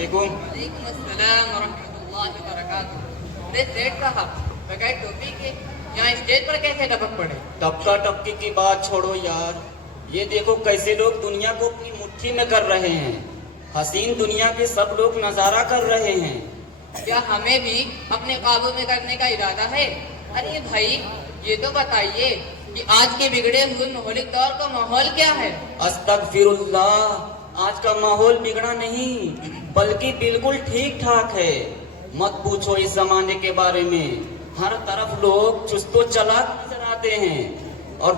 वालेकुम। वालेकुम अस्सलाम वरहमतुल्लाहि वबरकातुहू। अरे सेठ साहब, बगैर टोपी के यहाँ स्टेज पर कैसे टपक पड़े? टपका टपकी की बात छोड़ो यार, ये देखो कैसे लोग दुनिया को अपनी मुट्ठी में कर रहे हैं। हसीन दुनिया के सब लोग नजारा कर रहे हैं। क्या हमें भी अपने काबू में करने का इरादा है? अरे भाई, ये तो बताइए कि आज के बिगड़े हुए मौलिक दौर का माहौल क्या है? अस्तगफिरुल्लाह, आज का माहौल बिगड़ा नहीं बल्कि बिल्कुल ठीक ठाक है। मत पूछो इस जमाने के बारे में। हर तरफ लोग चुस्तो चालाक नजर आते हैं और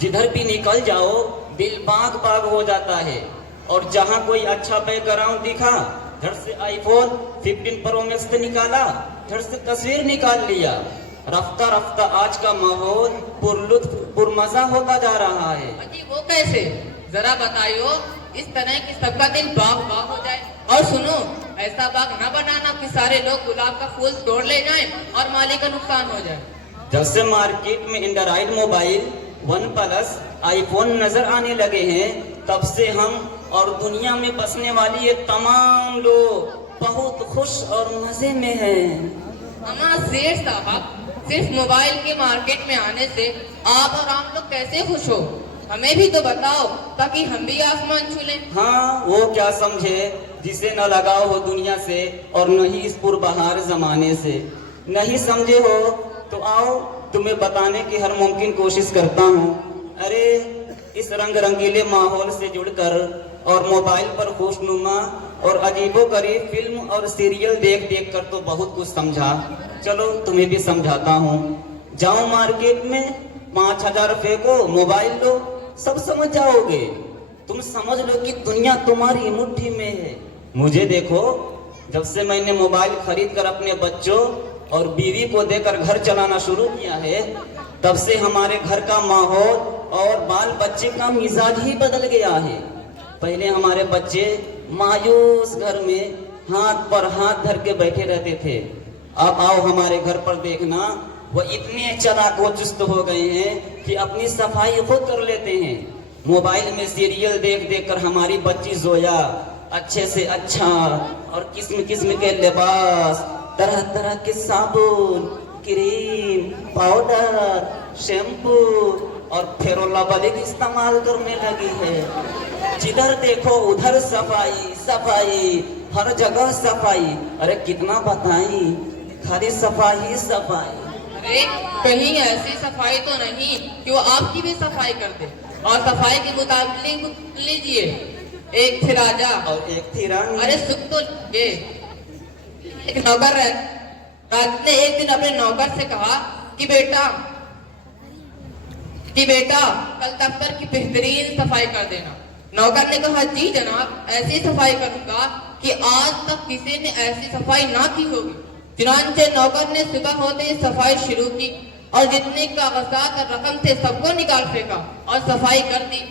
जिधर भी निकल जाओ दिल बाग बाग हो जाता है। और जहाँ कोई अच्छा बैकग्राउंड दिखा, धड़ से आईफोन 15 प्रो मैक्स से निकाला, धड़ से तस्वीर निकाल लिया। रफ्ता रफ्ता आज का माहौल पुरलुत्फ पुरमजा होता जा रहा है। अजी वो कैसे? जरा बताइयो, इस तरह की सबका दिल बाग बाग हो जाए। और सुनो, ऐसा बाग न बनाना कि सारे लोग गुलाब का फूल तोड़ ले जाएं और माली का नुकसान हो जाए। जब से मार्केट में Android mobile, one plus, iPhone नजर आने लगे हैं, तब से हम और दुनिया में बसने वाली ये तमाम लोग बहुत खुश और मजे में हैं। अमा सेठ साहब, सिर्फ मोबाइल के मार्केट में आने से आप और हम लोग कैसे खुश हो? हमें भी तो बताओ ताकि हम भी आसमान छू लें। हाँ, वो क्या समझे जिसे न लगाव हो दुनिया से और न ही इस पुरबहार जमाने से। नहीं समझे हो तो आओ, तुम्हें बताने की हर मुमकिन कोशिश करता हूँ। अरे इस रंग रंगीले माहौल से जुड़कर और मोबाइल पर खुशनुमा और अजीबोगरीब फिल्म और सीरियल देख देख कर तो बहुत कुछ समझा। चलो तुम्हें भी समझाता हूँ। जाओ मार्केट में, 5,000 फेंको, मोबाइल लो, सब समझ जाओगे। तुम समझ लो कि दुनिया तुम्हारी मुट्ठी में है। मुझे देखो, जब से मैंने मोबाइल खरीद कर अपने बच्चों और बीवी को देकर घर चलाना शुरू किया है, तब से हमारे घर का माहौल और बाल बच्चे का मिजाज ही बदल गया है। पहले हमारे बच्चे मायूस घर में हाथ पर हाथ धर के बैठे रहते थे। अब आओ हमारे घर पर देखना, वो इतने चालाक व चुस्त हो गए हैं कि अपनी सफाई खुद कर लेते हैं। मोबाइल में सीरियल देख देख कर हमारी बच्ची जोया अच्छे से अच्छा और किस्म किस्म के लिबास, तरह तरह के साबुन, क्रीम, पाउडर, शैम्पू और फेरोला वाली इस्तेमाल करने लगी है। जिधर देखो उधर सफाई सफाई, हर जगह सफाई। अरे कितना बताई, खाली सफाई सफाई। अरे कहीं ऐसी सफाई तो नहीं कि वो आपकी भी सफाई कर दे? और सफाई के मुताबिक लीजिए, एक थी राजा और एक थी रानी। अरे सुख तो ये एक नौकर है। राजा ने एक दिन अपने नौकर से कहा कि बेटा कल दफ्तर की बेहतरीन सफाई कर देना। नौकर ने कहा जी जनाब, ऐसी सफाई करूंगा कि आज तक किसी ने ऐसी सफाई ना की होगी। चुनांचे नौकर ने सुबह होते ही सफाई शुरू की और जितने कागजात और रकम थे सबको निकाल फेंका और सफाई कर दी।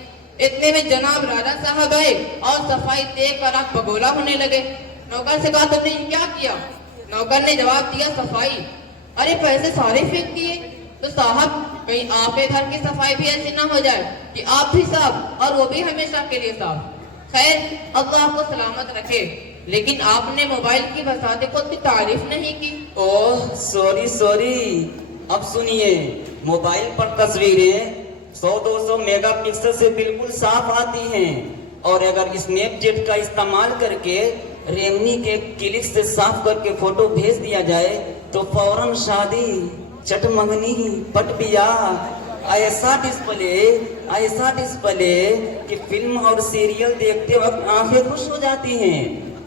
इतने में जनाब राजा साहब आए और सफाई देख कर आंख बगोला होने लगे। नौकर से कहा तुमने ये क्या किया? नौकर ने जवाब दिया सफाई। अरे पैसे सारे फेंक दिए। तो साहब कहीं आपके घर की सफाई भी ऐसी ना हो जाए कि आप भी साफ और वो भी हमेशा के लिए साफ। खैर अल्लाह आपको सलामत रखे, लेकिन आपने मोबाइल की वसादे को इतनी तारीफ नहीं की। Oh sorry. अब सुनिए, मोबाइल पर तस्वीरें 100-200 मेगापिक्सल से बिल्कुल साफ आती हैं और अगर स्नैपचैट का इस्तेमाल करके रेमनी के क्लिक से साफ करके फोटो भेज दिया जाए तो फौरन शादी, चटमंगनी, पट बियाह, ऐसा डिस्प्ले कि फिल्म और सीरियल देखते वक्त आंखें खुश हो जाती हैं।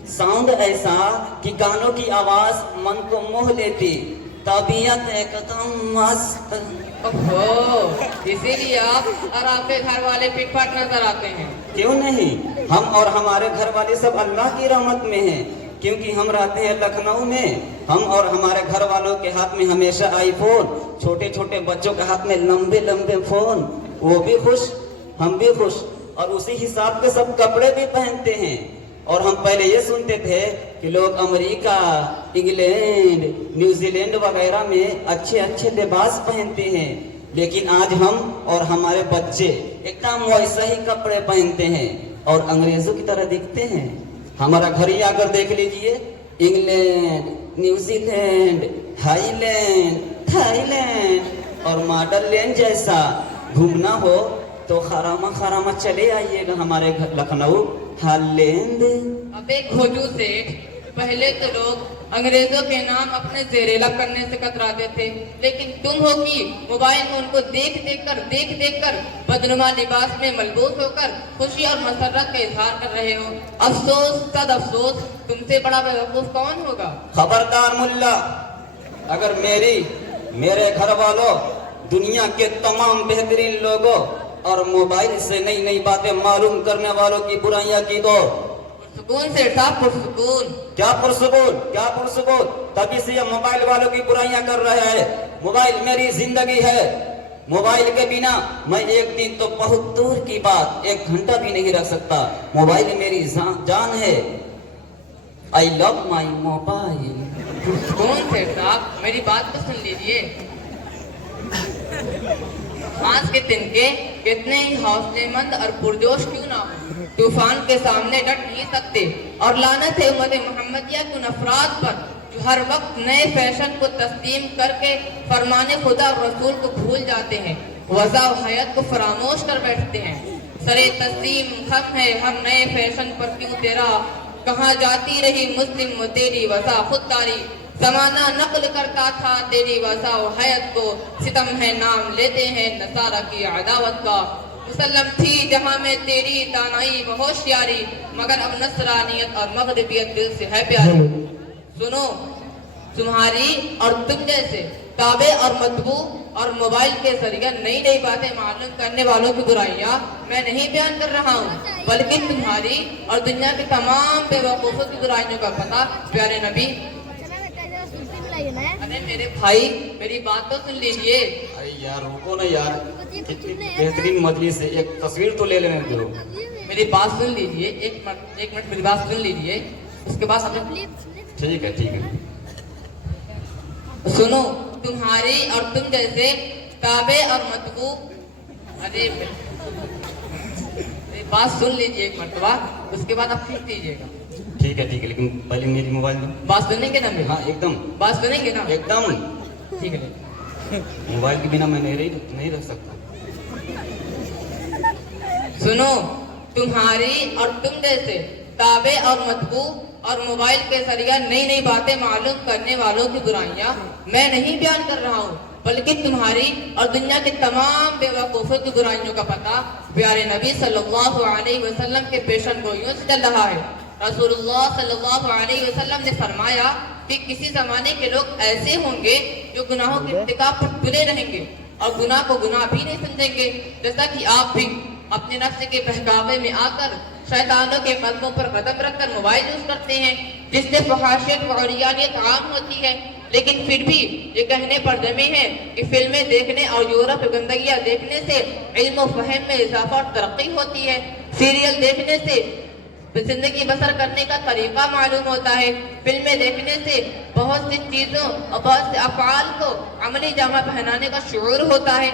साउंड ऐसा कि गानों की आवाज मन को मोह लेती, तबीयत एकदम मस्त। ओहो, इसीलिए आप और आपके घर वाले पिटपाट नजर आते हैं। क्यों नहीं, हम और हमारे घर वाले सब अल्लाह की रहमत में हैं, क्योंकि हम रहते हैं लखनऊ में। हम और हमारे घर वालों के हाथ में हमेशा आईफोन, छोटे छोटे बच्चों के हाथ में लंबे लंबे फोन। वो भी खुश, हम भी खुश, और उसी हिसाब के सब कपड़े भी पहनते हैं। और हम पहले ये सुनते थे कि लोग अमेरिका, इंग्लैंड, न्यूजीलैंड वगैरह में अच्छे अच्छे लिबास पहनते हैं, लेकिन आज हम और हमारे बच्चे एकदम वैसा ही कपड़े पहनते हैं और अंग्रेजों की तरह दिखते हैं। हमारा घर ही आकर देख लीजिए, इंग्लैंड, न्यूजीलैंड, थाईलैंड, थाईलैंड और मॉडलैंड जैसा घूमना हो तो खरामा खरामा चले आइएगा हमारे घर लखनऊ हालैंड। अबे खोजू सेठ, पहले तो लोग अंग्रेजों के नाम अपने जेरेला करने से कतराते थे, लेकिन तुम हो कि मोबाइल में उनको देख देख कर बदनुमा लिबास में मलबूस होकर खुशी और मसरत का इजहार कर रहे हो। अफसोस सद अफसोस, तुमसे बड़ा बेवकूफ कौन होगा। खबरदार मुल्ला, अगर मेरे घर वालों, दुनिया के तमाम बेहतरीन लोगों और मोबाइल से नई नई बातें मालूम करने वालों की बुराइयां की तो पुरसुकून सेठ साहब, पुरसुकून। क्या पुरसुकून, तभी से ये मोबाइल वालों की बुराइयां कर रहे हैं। मोबाइल मेरी जिंदगी है, मोबाइल के बिना मैं एक दिन तो बहुत दूर की बात 1 घंटा भी नहीं रख सकता। मोबाइल मेरी जान है। I love my mobile. पुरसुकून सेठ साहब, मेरी बात तो सुन लीजिए। आज के तिनके कितने ही हौसलेमंद और पुरजोश क्यों ना हो, तूफान के सामने डट नहीं सकते। और लानत है उम्मत मोहम्मदिया के उन अफराद पर जो हर वक्त नए फैशन को तस्लीम करके फरमाने खुदा और रसूल को भूल जाते हैं, वज़ा और हयात को फरामोश कर बैठते हैं। सरे तस्लीम खम है हर नए फैशन पर क्यों तेरा, कहाँ जाती रही मुस्लिम तेरी वज़ा खुददारी। ज़माना नक़ल करता था तेरी वज़ा और हयात को, सितम है नाम लेते हैं नसारा की अदावत का। मुसल्लम थी जहाँ में तेरी दानाई व होशियारी, मगर अब नसरानियत और मग़रिबियत दिल से है प्यारी। सुनो, तुम्हारी और तुम जैसे ताबे और मतबू और मोबाइल के जरिए नई नई बातें मालूम करने वालों की बुराइयां मैं नहीं बयान कर रहा हूँ, बल्कि तुम्हारी और दुनिया के तमाम बेवकूफ़ों की बुराइयों का पता प्यारे नबी। अरे मेरे भाई, मेरी बात तो सुन लीजिए। अरे यार रुको ना यार, कितनी बेहतरीन मजलिस है, एक तस्वीर तो ले लेने दो। मेरी बात सुन लीजिए, एक मिनट मेरी बात सुन लीजिए, उसके बाद हमें। ठीक है। सुनो, तुम्हारी और तुम जैसे ताबे और मतबू। अरे मेरी बात सुन लीजिए एक मरतबा, उसके बाद आप फिर दीजिएगा। ठीक है, लेकिन पहले मेरी मोबाइल दो। बात सुनेंगे ना मेरी? हाँ एकदम। बात सुनेंगे ना? एकदम। ठीक है। मोबाइल के बिना मैं नहीं रख सकता। सुनो, तुम्हारी और तुम जैसे ताबे और मतबू और मोबाइल के जरिए नई नई बातें मालूम करने वालों की बुराइयां मैं नहीं बयान कर रहा हूँ, बल्कि तुम्हारी और दुनिया के तमाम बेवकूफ़ों की बुराइयों का पता प्यारे नबी सल्लल्लाहु अलैहि वसल्लम के पेशन गोइयों से चल रहा है। रसूलुल्लाह सल्लल्लाहु अलैहि वसल्लम ने फरमाया कि किसी ज़माने के लोग ऐसे होंगे जो गुनाहों के इर्तिकाब पर तुले रहेंगे और गुनाह को गुनाह भी नहीं समझेंगे। जैसा कि आप भी अपने नफ्स के बहकावे में आकर शैतानों के कदमों पर कदम रखकर मोबाइल यूज करते हैं, जिससे फहाशियत व औरियानियत आम होती है। लेकिन फिर भी ये कहने पर जमे हैं कि फिल्में देखने और यूरोप गंदगियाँ देखने से इल्म व फहम में इजाफा और तरक्की होती है। सीरियल देखने से जिंदगी बसर करने का तरीका मालूम होता है। फिल्में देखने से बहुत सी चीज़ों और बहुत से अफ़आल को अमली जामा पहनाने का शऊर होता है।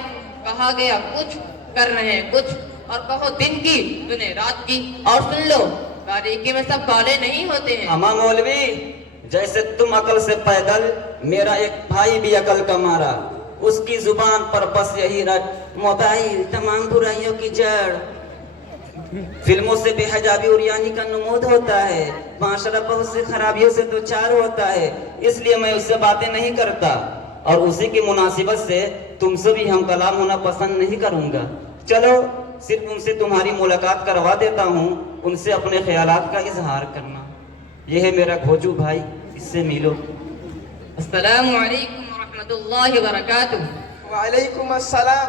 कहा गया कुछ, कर रहे हैं कुछ, और कहो दिन की सुने रात की। और सुन लो, बारीकी में सब काले नहीं होते हैं। अमा मौलवी, जैसे तुम अकल से पैदल, मेरा एक भाई भी अकल का मारा, उसकी जुबान पर बस यही रट, मोबाइल तमाम बुराइयों की जड़। फिल्मों से बेहजाबी और यानी का नमूद होता है, माशरा बहुत सी खराबियों से दो चार होता है, इसलिए मैं उससे बातें नहीं करता। और उसी की मुनासिबत से तुमसे भी हम कलाम होना पसंद नहीं करूंगा। चलो सिर्फ उनसे तुम्हारी मुलाकात करवा देता हूँ, उनसे अपने ख्यालात का इजहार करना। ये है मेरा खोजू भाई, इससे मिलो। अस्सलामु अलैकुम व रहमतुल्लाहि व बरकातुहू। वालेकुम अस्सलाम,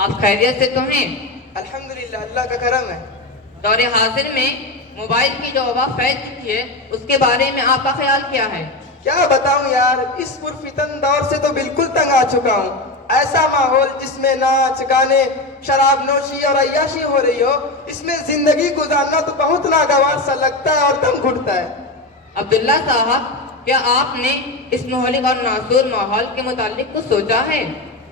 आप खैरियत से तो हैं? अल्हम्दुलिल्लाह, अल्लाह का करम है। दौरे हाजिर में मोबाइल की जो वबा फैल चुकी है, उसके बारे में आपका ख्याल क्या है? क्या बताऊं यार, इस पुरफितन दौर से तो बिल्कुल तंग आ चुका हूँ। ऐसा माहौल जिसमें नाच गाने, शराब नोशी और अय्याशी हो रही हो, इसमें जिंदगी गुजारना तो बहुत नागवार सा लगता है और दम घुटता है। अब्दुल्ला साहब, क्या आपने इस मोहलिक और नासूर माहौल के मुतालिक कुछ सोचा है?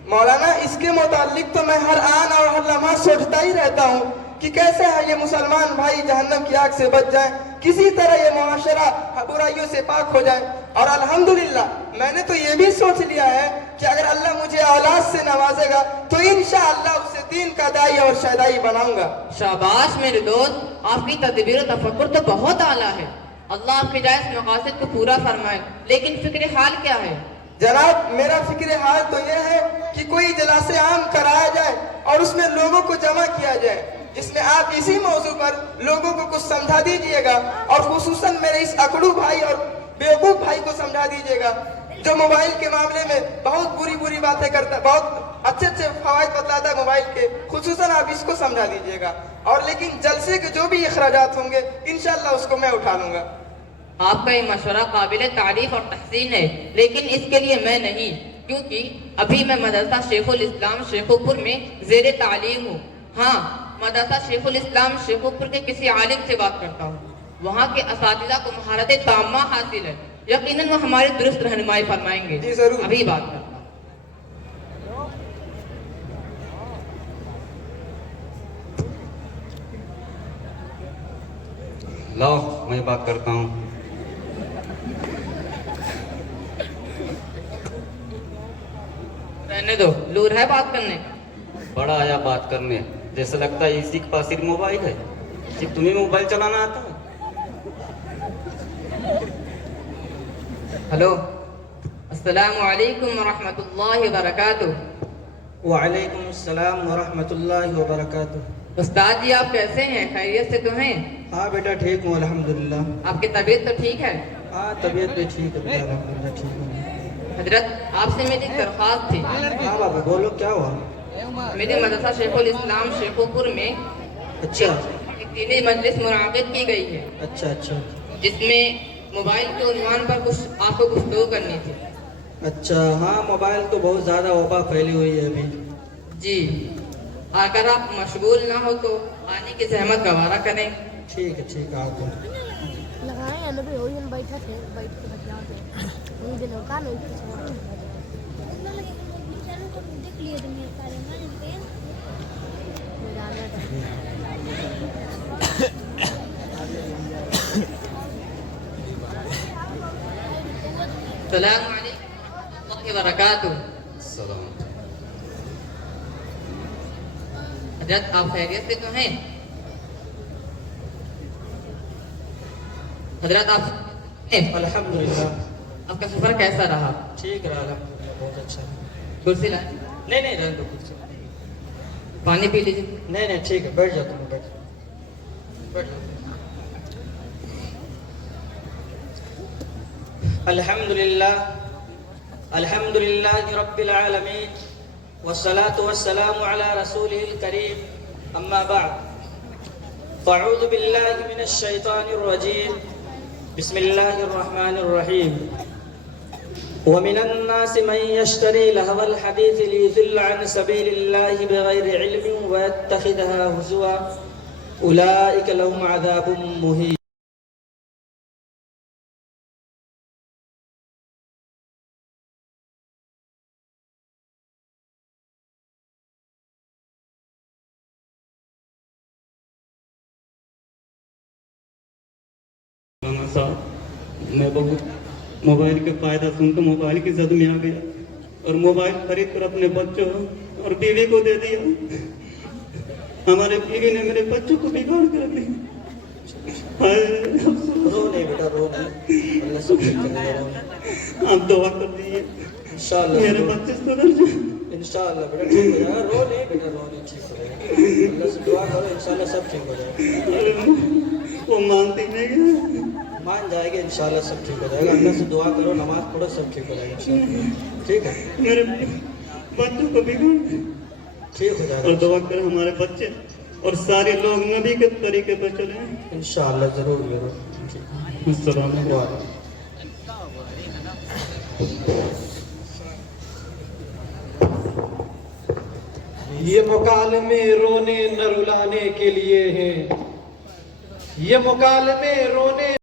मौलाना इसके मुतालिक तो मैं हर आन और हर लम्हा सोचता ही रहता हूँ कि कैसे है ये मुसलमान भाई जहन्नम की आग से बच जाए, किसी तरह ये मुआशरा बुराइयों से पाक हो जाए। और अल्हम्दुलिल्लाह मैंने तो ये भी सोच लिया है कि अगर अल्लाह मुझे औलाद से नवाजेगा तो इंशाअल्लाह उसे दीन का दाई और शहदाई बनाऊंगा। शाबाश मेरे दोस्त, आपकी तदबीर और तफक्कुर तो बहुत आला है। अल्लाह आपके जायज़ मकासद को पूरा फरमाए। लेकिन फिक्र हाल क्या है? जनाब मेरा फिक्र हाल तो यह है कि कोई जलासे आम कराया जाए और उसमें लोगों को जमा किया जाए, जिसमें आप इसी मौजू पर लोगों को कुछ समझा दीजिएगा और खुसूसन मेरे इस अकड़ू भाई और बेवकूफ भाई को समझा दीजिएगा जो मोबाइल के मामले में बहुत बुरी बुरी बातें करता, बहुत अच्छे अच्छे फवायद बतलाता है मोबाइल के। खुसूसन आप इसको समझा दीजिएगा। और लेकिन जलसे के जो भी अखराजात होंगे इंशाअल्लाह उसको मैं उठा लूंगा। आपका ये मशवरा काबिल तारीफ और तहसीन है, लेकिन इसके लिए मैं नहीं, क्योंकि अभी मैं मदरसा शेखुल इस्लाम शेखोपुर में ज़ेरे तालीम हूँ। हाँ, मदरसा शेखुल इस्लाम शेखोपुर के किसी आलिम से बात करता हूँ। वहाँ के असातिज़ा को महारत ताम्मा हासिल है। यकीनन वो हमारी दुरुस्त रहनुमाई फरमाएंगे। जी जरूर। अभी बात करता हूँ। लाओ मैं बात करता हूँ। रहने दो, लूर है बात करने। बड़ा आया बात करने, जैसे लगता है इसी के पास सिर्फ मोबाइल है। सिर्फ तुम्हें मोबाइल चलाना आता है? हेलो, अस्सलामु अलैकुम वरहमतुल्लाहि वबरकातुह। वालेकुम अस्सलाम वरहमतुल्लाहि वबरकातुह। उस्ताद जी आप कैसे हैं? खैरियत से तो हैं? हाँ बेटा ठीक हूँ अल्हम्दुलिल्लाह। आपकी तबीयत तो ठीक है? हाँ तबीयत भी ठीक है बेटा अल्हम्दुलिल्लाह ठीक हूँ। हजरत आपसे मेरी एक दरख्वास्त थी। हाँ बाबा बोलो क्या हुआ? मेरे मदरसा शेखुल इस्लाम शेखोपुर में अच्छा एक दीनी मजलिस मुनाकिद की गई है, अच्छा अच्छा जिसमें मोबाइल के उन्वान पर कुछ आपको गुफ्तगू करनी थी। अच्छा। हाँ मोबाइल तो बहुत ज़्यादा वबा फैली हुई है अभी। जी, अगर आप मशगूल ना हो तो आने की जहमत गवारा करें। ठीक है आ जाओ। लगाए हैं अभी वही हम बैठा थे बैठ के बजा पे उन दिनों का नहीं कुछ इतना लगे चैनल को देख लिए तुमने सारे मैंने पे अस्सलामु अलैकुम वबरकातुह। सलाम। हजरत आप खैरियत से तो हैं? हजरत आप हैं? अल्हम्दुलिल्लाह आपका सफर कैसा रहा? ठीक रहा अल्हम्दुलिल्लाह बहुत अच्छा। कुर्सी लाए? नहीं रहने दो कुछ। पानी पी लीजिए। नहीं ठीक है बैठ जाओ तुम बैठ जाओ। अल्हम्दुलिल्लाह रब्बिल आलमीन वस्सलातु वस्सलामु अला रसूलिहिल करीम अम्मा बअद फ़अऊज़ु बिल्लाहि मिनश शैतानिर रजीम बिस्मिल्लाहिर रहमानिर रहीम वमिनन नासि मन यश्तरी लहवल हदीस लियुज़िल्ल अन सबीलिल्लाहि बिगैरि इल्मिन व यत्तखिज़हा हुज़ुवा उलाइका लहुम अज़ाबुम मुहीन। साहब मैं बहुत मोबाइल के फायदा सुनकर मोबाइल की जद में आ गया और मोबाइल खरीद कर अपने बच्चों और बीवी को दे दिया। हमारे बीवी ने मेरे बच्चों को बिगाड़ कर रख दिया। रो नहीं बेटा रो नहीं, अल्लाह सब ठीक करेगा। रो नहीं। आप दुआ कर दीजिए इंशाअल्लाह मेरे बच्चे सुधर जाए। इंशाअल्लाह बेटा ठीक हो जाएगा। रो नहीं बेटा रो नहीं ठीक हो जाएगा। अल्लाह से दुआ करो इंशाअल्लाह सब ठीक हो जाएगा। वो मानती नहीं है। मान जाएगा इंशाअल्लाह सब ठीक हो जाएगा। अल्लाह से दुआ करो नमाज पढ़ो सब ठीक हो जाएगा इंशाअल्लाह। ठीक है मेरे बच्चों को बिगाड़ ठीक हो और जाएगा दुआ कर हमारे बच्चे और सारे लोग नबी के तरीके पर चले। इंशाअल्लाह जरूर जरूर। अस्सलाम वालेकुम। ये मुकालमे रोने न रुलाने के लिए हैं। ये मुकालमे रोने